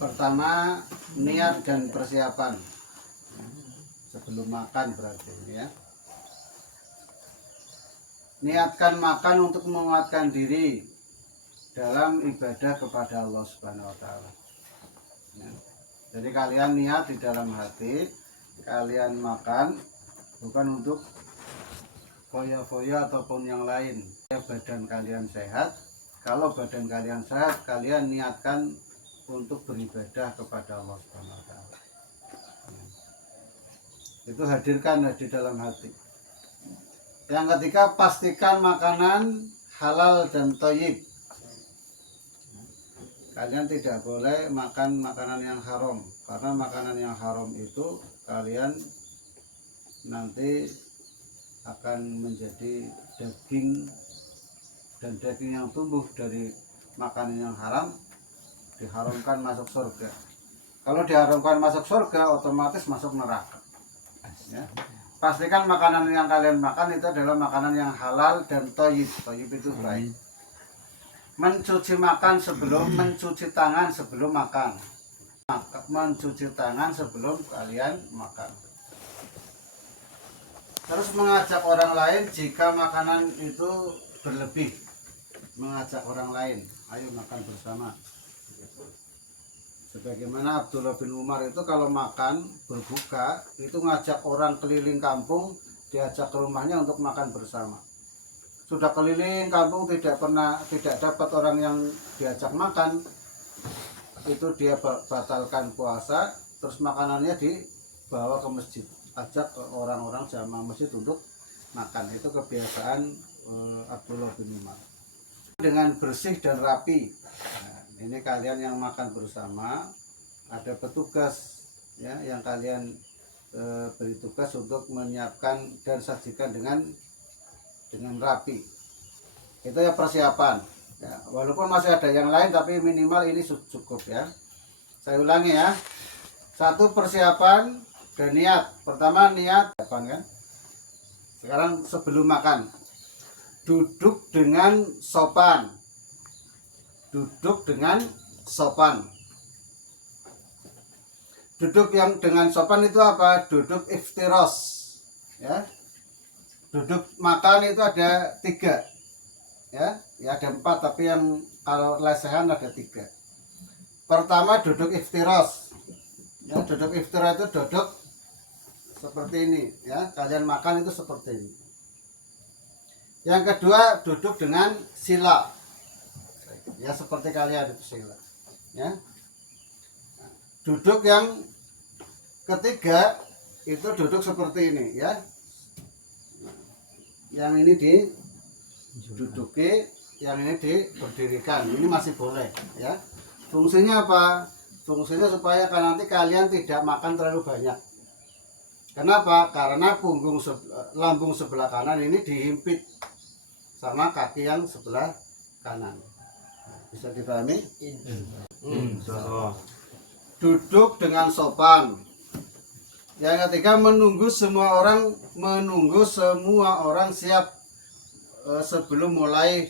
Pertama, niat dan persiapan sebelum makan berarti ya. Niatkan makan untuk menguatkan diri dalam ibadah kepada Allah Subhanahu wa taala. Ya. Jadi kalian niat di dalam hati, kalian makan bukan untuk foya-foya ataupun yang lain. Ya, badan kalian sehat. Kalau badan kalian sehat, kalian niatkan untuk beribadah kepada Allah Subhanahu wa taala. Itu hadirkan di dalam hati. Yang ketiga, pastikan makanan halal dan thayyib. Kalian tidak boleh makan makanan yang haram, karena makanan yang haram itu kalian nanti akan menjadi daging, dan daging yang tumbuh dari makanan yang haram diharamkan masuk surga. Kalau diharamkan masuk surga, otomatis masuk neraka. Ya. Pastikan makanan yang kalian makan itu adalah makanan yang halal dan thayyib. Thayyib itu baik. Mencuci tangan sebelum makan. Mencuci tangan sebelum kalian makan. Terus mengajak orang lain jika makanan itu berlebih. Mengajak orang lain, ayo makan bersama. Sebagaimana Abdullah bin Umar itu kalau makan berbuka itu ngajak orang keliling kampung, diajak ke rumahnya untuk makan bersama. Sudah keliling kampung tidak dapat orang yang diajak makan, itu dia batalkan puasa, terus makanannya dibawa ke masjid, ajak orang-orang jamaah masjid untuk makan. Itu kebiasaan Abdullah bin Umar. Dengan bersih dan rapi. Nah, ini kalian yang makan bersama, ada petugas ya yang kalian beri tugas untuk menyiapkan dan sajikan dengan rapi. Itu ya persiapan ya, walaupun masih ada yang lain tapi minimal ini cukup ya. Saya ulangi ya. 1, persiapan dan niat. Pertama niat kan. Sekarang sebelum makan, duduk dengan sopan. Duduk dengan sopan. Duduk yang dengan sopan itu apa? Duduk iftiros ya. Duduk makan itu ada 3 ya ada 4, tapi yang kalau lesehan ada 3. Pertama duduk iftiros ya. Duduk iftiros itu duduk seperti ini ya, kalian makan itu seperti ini. Yang kedua duduk dengan sila ya, seperti kalian itu sila ya. Duduk yang ketiga itu duduk seperti ini ya. Yang ini diduduki, yang ini diberdirikan. Ini masih boleh ya. Fungsinya apa? Fungsinya supaya nanti kalian tidak makan terlalu banyak. Kenapa? Karena lambung sebelah kanan ini dihimpit sama kaki yang sebelah kanan. Bisa dipahami? Duduk dengan sopan. Yang ketiga menunggu semua orang siap sebelum mulai.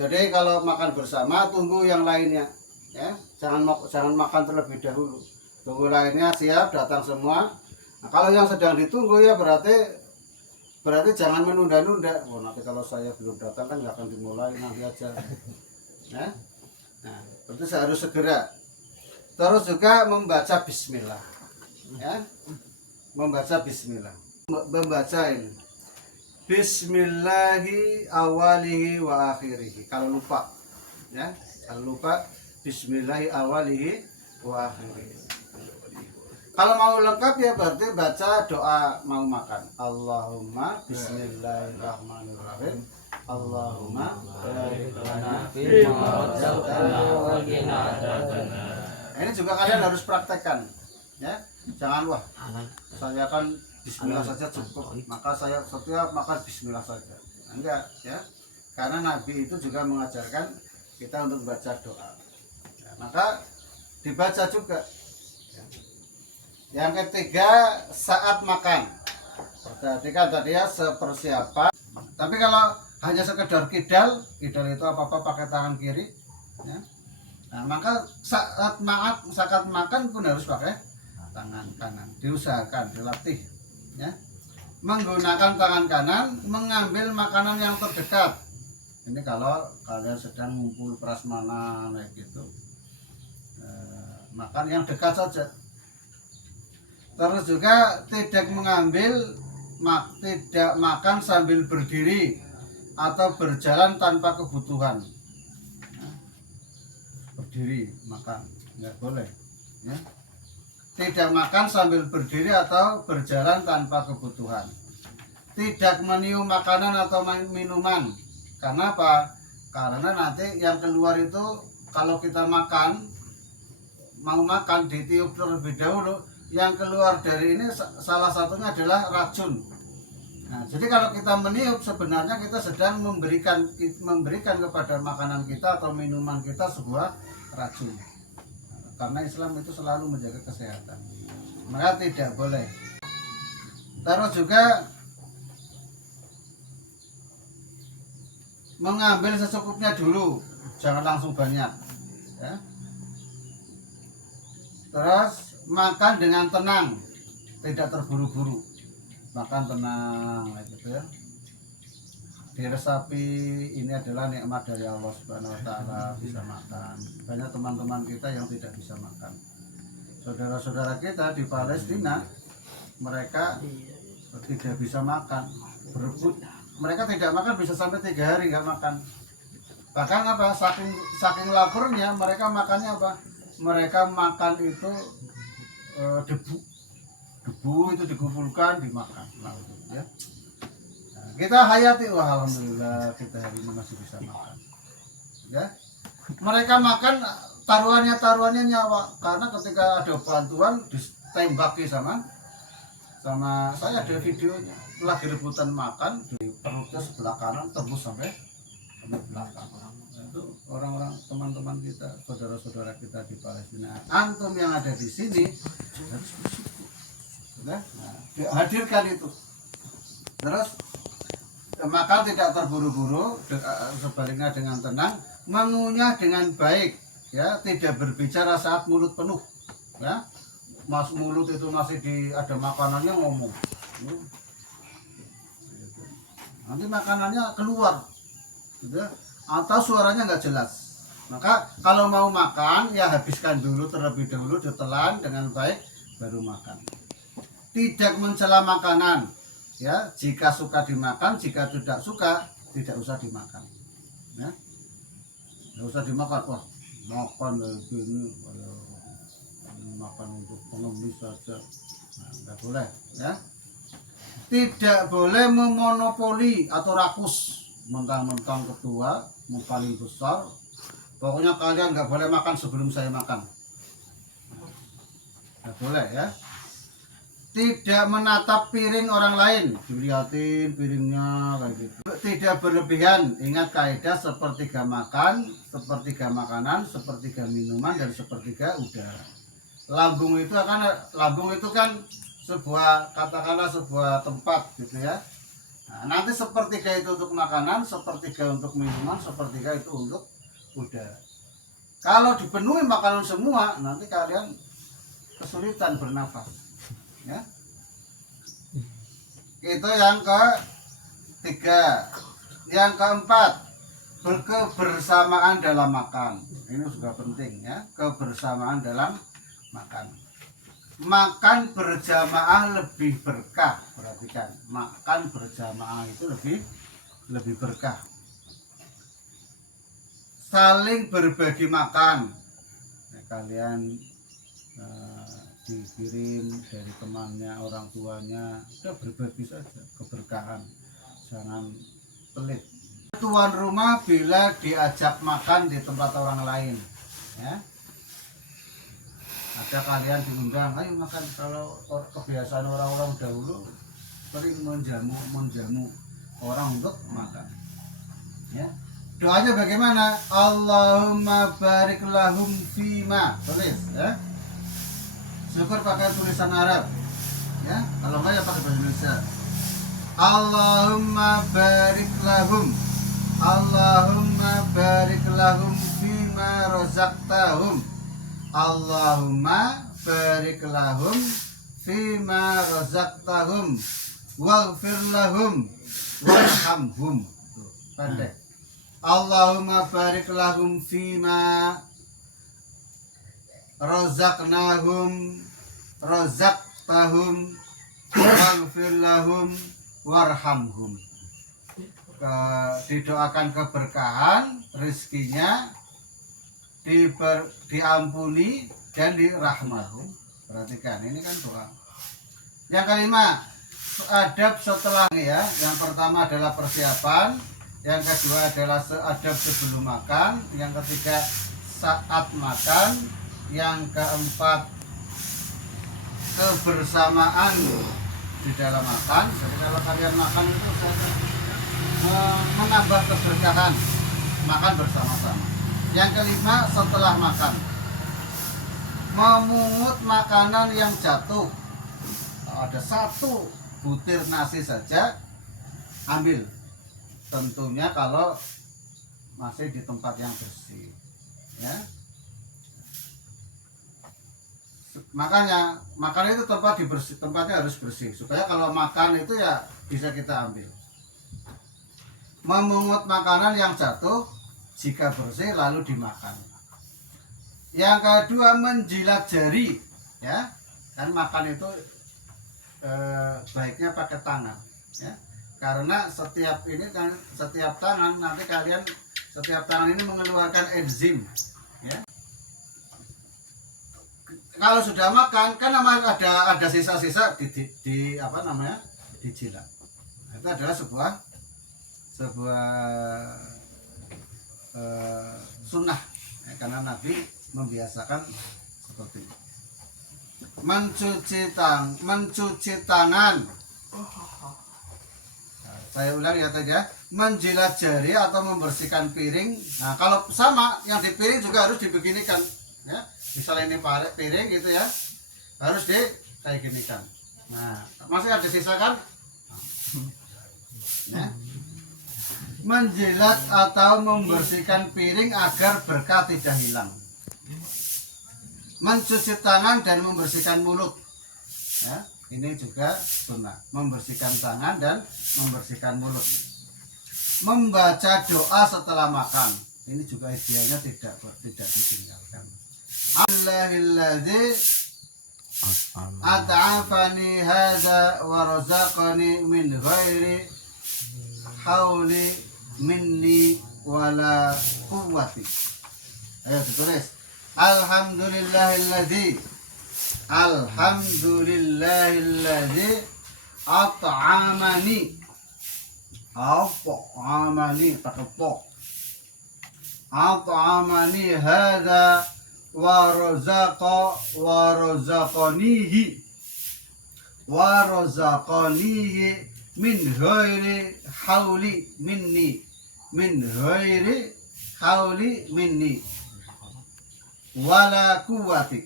Jadi kalau makan bersama tunggu yang lainnya ya. Jangan makan terlebih dahulu. Tunggu lainnya siap datang semua. Nah, kalau yang sedang ditunggu ya berarti jangan menunda-nunda. Oh, nanti kalau saya belum datang kan nggak akan dimulai, nanti aja ya. Nah, berarti saya harus segera. Terus juga membaca bismillah ya. Membaca bismillah. Membaca ini bismillahi awalihi wa akhirihi. Kalau lupa ya, bismillahi awalihi wa akhirihi. Kalau mau lengkap ya berarti baca doa mau makan. Allahumma bismillahirrahmanirrahim. Allahumma barik lana fima razaqtana wa qina adzabannar. Ini juga kalian harus praktekkan ya. Jangan saya kan bismillah saja cukup, maka saya setiap makan bismillah saja. Enggak ya. Karena Nabi itu juga mengajarkan kita untuk baca doa. Ya, maka dibaca juga. Yang ketiga saat makan. Perhatikan tadi ya sepersiapan. Tapi kalau hanya sekedar kidal itu apa-apa pakai tangan kiri, ya. Nah, maka saat makan pun harus pakai tangan kanan, diusahakan, dilatih, ya. Menggunakan tangan kanan mengambil makanan yang terdekat. Ini kalau kalian sedang ngumpul prasmanan kayak gitu, makan yang dekat saja. Terus juga tidak makan sambil berdiri atau berjalan tanpa kebutuhan. Berdiri makan nggak boleh, ya. Tidak makan sambil berdiri atau berjalan tanpa kebutuhan. Tidak meniup makanan atau minuman. Karena apa? Karena nanti yang keluar itu kalau kita mau makan ditiup terlebih dahulu, yang keluar dari ini salah satunya adalah racun. Nah, jadi kalau kita meniup sebenarnya kita sedang memberikan kepada makanan kita atau minuman kita sebuah racun. Karena Islam itu selalu menjaga kesehatan, maka tidak boleh. Terus juga mengambil secukupnya dulu, jangan langsung banyak, ya. Terus makan dengan tenang, tidak terburu-buru, makan tenang gitu, ya. Diresapi ini adalah nikmat dari Allah Subhanahu wa taala, bisa makan. Banyak teman-teman kita yang tidak bisa makan. Saudara-saudara kita di Palestina, mereka tidak bisa makan, berebut. Mereka tidak makan bisa sampai 3 hari nggak makan. Bahkan apa? Saking laparnya mereka makannya apa? Mereka makan itu debu itu dikumpulkan dimakan, ya. Kita hayati, wah alhamdulillah kita hari ini masih bisa makan, ya. Mereka makan taruhannya nyawa, karena ketika ada bantuan ditembaki sama saya, ada videonya lagi rebutan makan di perutnya sebelah kanan tembus sampai belakang. Itu orang-orang teman-teman kita, saudara-saudara kita di Palestina. Antum yang ada di sini harus bersyukur, nah, hadirkan itu. Terus makan tidak terburu-buru, sebaliknya dengan tenang, mengunyah dengan baik, ya, tidak berbicara saat mulut penuh, ya. Mas mulut itu masih ada makanannya ngomong, nanti makanannya keluar, gitu, atau suaranya nggak jelas. Maka kalau mau makan ya habiskan dulu terlebih dahulu, ditelan dengan baik baru makan. Tidak mencela makanan. Ya, jika suka dimakan, jika tidak suka tidak usah dimakan, ya. Tidak usah dimakan, wah makan begini, makan untuk pengemis saja, nah, tidak boleh, ya. Tidak boleh memonopoli atau rakus, mentang-mentang ketua, paling besar, pokoknya kalian nggak boleh makan sebelum saya makan, nggak boleh, ya. Tidak menatap piring orang lain, dilihatin piringnya kayak gitu. Tidak berlebihan, ingat kaidah sepertiga makan, sepertiga makanan, sepertiga minuman, dan sepertiga udara. Lambung itu kan sebuah, katakanlah sebuah tempat gitu, ya. Nah, nanti sepertiga itu untuk makanan, sepertiga untuk minuman, sepertiga itu untuk udara. Kalau dipenuhi makanan semua, nanti kalian kesulitan bernafas, ya. Itu yang ketiga. Yang keempat, kebersamaan dalam makan. Ini juga penting, ya, kebersamaan dalam makan. Makan berjamaah lebih berkah. Perhatikan, makan berjamaah itu lebih berkah. Saling berbagi makan. Nah, kalian dikirim dari temannya, orang tuanya, udah berbagi saja, keberkahan, jangan pelit. Tuan rumah bila diajak makan di tempat orang lain, ya, ada kalian diundang, ayo makan. Kalau kebiasaan orang-orang dahulu sering menjamu orang untuk makan, ya. Doanya bagaimana? Allahumma barik lahum fima, tulis, ya. Syukur pakai tulisan Arab, ya. Kalau enggak ya pakai bahasa Indonesia. Allahumma barik lahum Allahumma barik lahum fima razaqtahum. Allahumma barik lahum fima razaqtahum waghfir lahum warhamhum. Pendek. Allahumma barik lahum fima razaqnahum razaqtahum waghfir lahum warhamhum. Didoakan keberkahan rezekinya, diampuni dan dirahmati. Perhatikan, ini kan doa. Yang kelima, adab setelah ya. Yang pertama adalah persiapan, yang kedua adalah adab sebelum makan, yang ketiga saat makan, yang keempat kebersamaan di dalam makan. Jadi kalau kalian makan itu menambah keberkahan, makan bersama-sama. Yang kelima, setelah makan memungut makanan yang jatuh. Ada satu butir nasi saja ambil, tentunya kalau masih di tempat yang bersih ya. Makanya makan itu tempatnya harus bersih supaya kalau makan itu ya bisa kita ambil. Memungut makanan yang jatuh jika bersih lalu dimakan. Yang kedua, menjilat jari ya. Kan makan itu baiknya pakai tangan ya. Karena setiap tangan nanti setiap tangan ini mengeluarkan enzim ya. Kalau sudah makan kan ada sisa-sisa di apa namanya, dijilat. Itu adalah sebuah sunnah ya, karena Nabi membiasakan seperti itu. Mencuci tangan. Nah, saya ulang ya tadi ya, menjilat jari atau membersihkan piring. Nah kalau sama yang di piring juga harus dibeginikan ya. Misalnya ini piring gitu ya, harus kayak ginikan. Nah masih ada sisa kan ya. Menjilat atau membersihkan piring agar berkah tidak hilang. Mencuci tangan dan membersihkan mulut ya, ini juga sunnah, membersihkan tangan dan membersihkan mulut. Membaca doa setelah makan, ini juga idealnya tidak ditinggalkan. Allahilladzi at'afani hadza wa razaqani min ghairi hauli minni wala quwwati. Ayo ditulis. Alhamdulillahilladzi at'amani pakai po. At'amani hadza wa razaqanihi min ghairi hauli minni wala quwwati.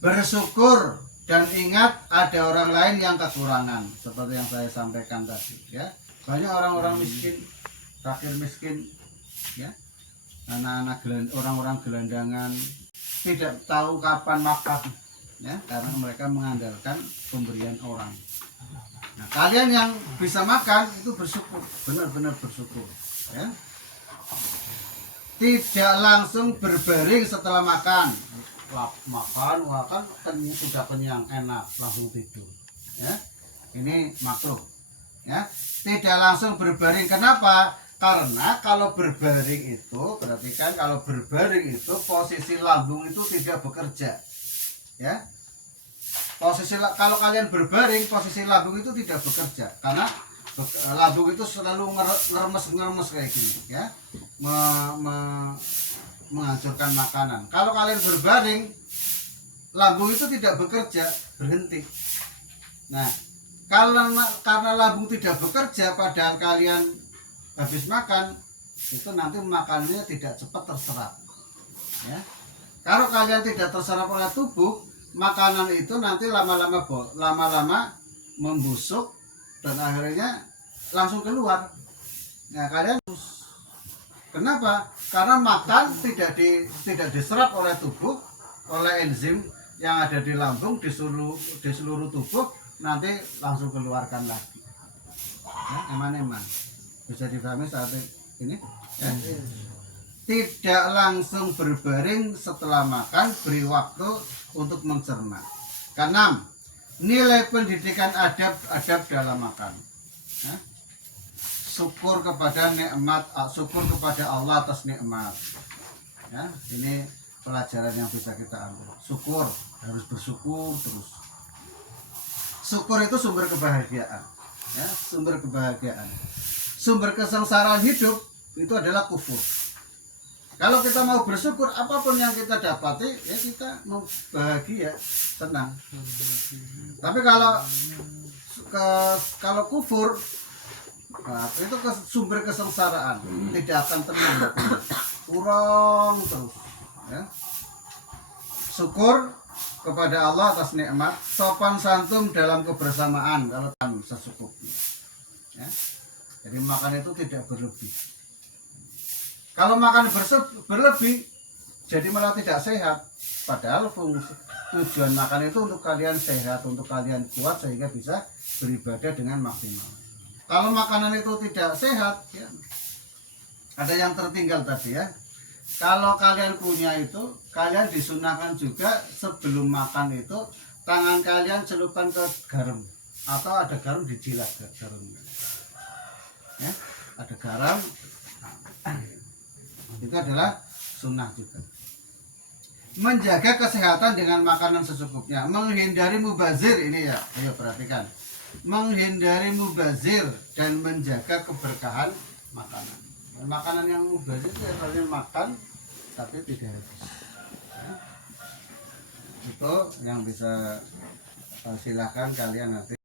Bersyukur dan ingat ada orang lain yang kekurangan, seperti yang saya sampaikan tadi ya. Banyak orang-orang miskin, fakir miskin ya, anak-anak orang-orang gelandangan tidak tahu kapan makan ya, karena mereka mengandalkan pemberian orang. Nah kalian yang bisa makan itu bersyukur, benar-benar bersyukur ya. Tidak langsung berbaring setelah makan. Makan sudah kenyang, enak, langsung tidur ya. Ini makruh ya. Tidak langsung berbaring. Kenapa? Karena kalau berbaring itu, perhatikan, kalau berbaring itu posisi lambung itu tidak bekerja ya. Kalau kalian berbaring, posisi lambung itu tidak bekerja karena lambung itu selalu ngeremes kayak gini ya, menghancurkan makanan. Kalau kalian berbaring, lambung itu tidak bekerja, berhenti. Nah karena lambung tidak bekerja padahal kalian habis makan, itu nanti makanannya tidak cepat terserap ya. Kalau kalian tidak terserap oleh tubuh, makanan itu nanti lama-lama membusuk dan akhirnya langsung keluar Nah, kalian kenapa? Karena makan tidak diserap oleh tubuh, oleh enzim yang ada di lambung, di seluruh tubuh, nanti langsung keluarkan lagi. Ya, eman-eman. Bisa dipahami saat ini? Ya. Tidak langsung berbaring setelah makan, beri waktu untuk mencerna. Keenam, nilai pendidikan adab dalam makan. Ya. Syukur kepada nikmat, syukur kepada Allah atas nikmat. Ya, ini pelajaran yang bisa kita ambil. Syukur, harus bersyukur terus. Syukur itu sumber kebahagiaan. Ya, sumber kebahagiaan. Sumber kesengsaraan hidup itu adalah kufur. Kalau kita mau bersyukur, apapun yang kita dapati, ya kita mau bahagia, senang. Tapi kalau kufur, nah, itu sumber kesengsaraan, tidak akan tenang, kurang terus. Ya. Syukur kepada Allah atas nikmat, sopan santun dalam kebersamaan kalau secukupnya. Ya. Jadi makan itu tidak berlebih. Kalau makan berlebih, jadi malah tidak sehat. Padahal tujuan makan itu untuk kalian sehat, untuk kalian kuat sehingga bisa beribadah dengan maksimal. Kalau makanan itu tidak sehat, ya, ada yang tertinggal tadi ya. Kalau kalian punya itu, kalian disunahkan juga sebelum makan itu tangan kalian celupkan ke garam atau ada garam dijilat garam. Ya, ada garam. Itu adalah sunnah juga. Menjaga kesehatan dengan makanan secukupnya, menghindari mubazir ini ya, ayo perhatikan. Menghindari mubazir dan menjaga keberkahan makanan. Makanan yang mubazir itu ya kalian makan tapi tidak habis. Ya. Itu yang bisa silakan kalian nanti